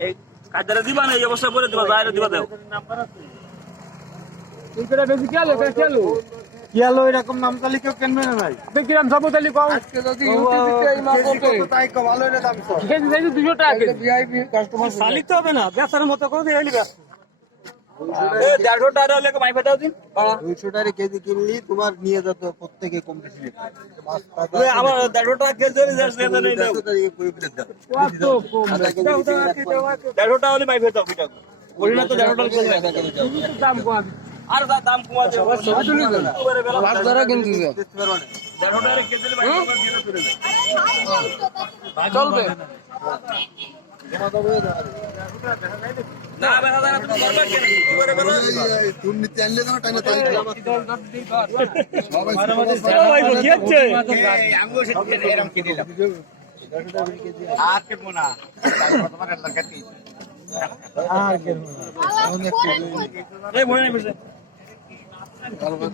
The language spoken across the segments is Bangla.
এই কাজদারে দিবা না এই অবস্থা করে দিবা বাইরে দিবা দেও। কিয়ালো এরকম নাম তালি কেউ কিনবে না ভাই? কিরাম সব তালি কম আজকে যদি ইউটিউবে এই মাল কত তাই কম ভালো এটা দাম কম কেজি চাইছি দুশো টাকা ভিআইপি কাস্টমার শালিক তো হবে না বেচার মতো করে দিয়ে দেড়শো টাকা হলে দিন। দুইশো টাকা কেজি কিনলি তোমার নিয়ে যেত প্রত্যেকে কম বেশি দেড়শো টাকা কেজি দেড়শো দাও। হলে মাই ফেটাও বলি না তো দেড়শো টাকা কেজি আধা কেজি দাও। দাম কম। আর দাম দিয়ে চলে যায় চলবে। দুর্নীতি আনলে যেন আর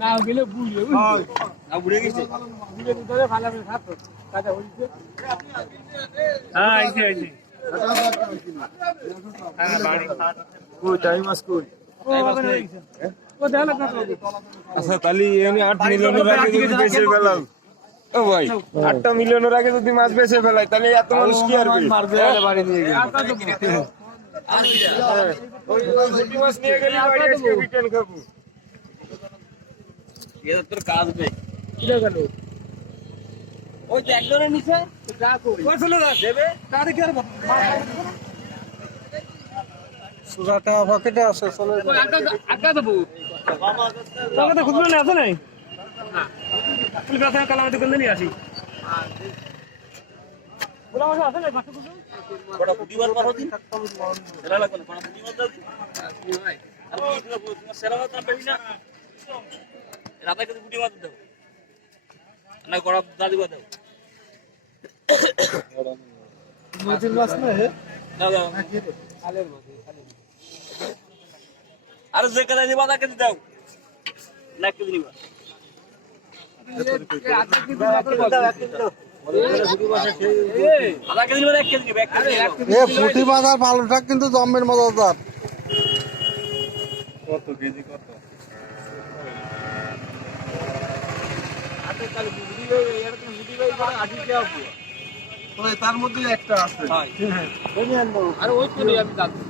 না গেলে না গেছে। ভালো করে খাতো। কাজা হইছে হ্যাঁ আইছে আইছে হ্যাঁ বাড়ি কই টাইম আস কই ও দেখ না কত আচ্ছা তাহলে আমি আট মিলিয়নের আগে যদি বেঁচে ফেলাম ও ভাই আটটা মিলিয়নের আগে যদি মাছ বেঁচে ফেলাই তাহলে এত মানুষ কি আর মারবে আরে বাড়ি নিয়ে গেল ওই পুঁটি মাছ নিয়ে গেলে বাড়ি আজকে রিটার্ন খাব এটা তোর কাজ বে কিরে গেল ওই তো একজনের নিচে যা করি ওই চলে যা দেবে তারে কি আর সুরাটা পকেটে আছে চলে ওই আকা আকা দেবো। তোকে তো খুঁজবে না আছে নাই? তুই কথা কালাম দোকান নিয়ে আসি। বলা মাছ আছে নাই? মাছ খুঁজবে বড় কুটিবার পারো দিন। সেলা লাগবে না কোন কুটিবার দাও ভাই সেলা না পেবি না? রাতে কিন্তু কুটি মাছ দাও। না গড়া দাদি দাও নদীর মাছ না হে? আরে যে কেজি নিবা তা কেজি দাও। না কেজি নিবা। নিবা না এক কেজি নিবা এক কেজি নিবা। এ ফুটি মাছ আর ভালোটা কিন্তু জম্মের মজাদার তার মধ্যে একটা আছে। আর আরে ওই আমি জানতাম